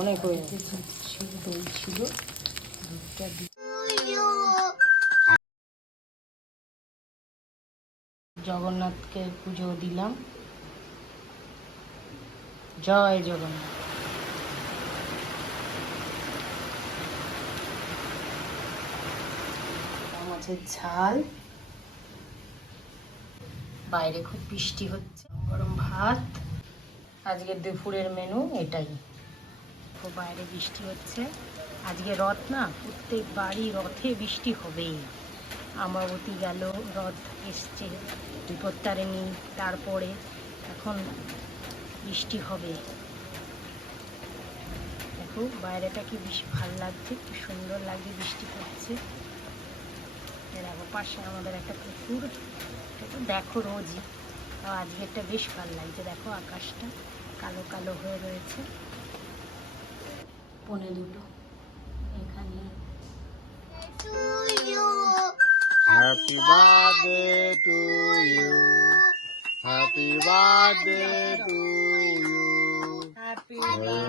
অনেক হয়ে ছিল, দই ছিল, দুধটা জগন্নাথকে পুজো দিলাম। জয় জগন্নাথ। মাছের ঝাল, বাইরে খুব বৃষ্টি হচ্ছে, গরম ভাত, আজকে দুপুরের মেনু এটাই। খুব বাইরে বৃষ্টি হচ্ছে, আজকে রথ না, প্রত্যেক বাড়ি রথে বৃষ্টি হবেই। আমাবতী গেল, রথ এসছে, বিপত্তারিণী, তারপরে এখন বৃষ্টি হবে। দেখো বাইরেটা কি বেশ ভালো লাগছে, কি সুন্দর লাগছে, বৃষ্টি পড়ছে। দেখো পাশে আমাদের একটা পুকুর, এটা তো দেখো রোজই, আজকেরটা বেশ ভালো লাগছে। দেখো আকাশটা কালো কালো হয়ে রয়েছে। 1:45 এখানে। Happy birthday to you. Happy birthday to you. Happy birthday.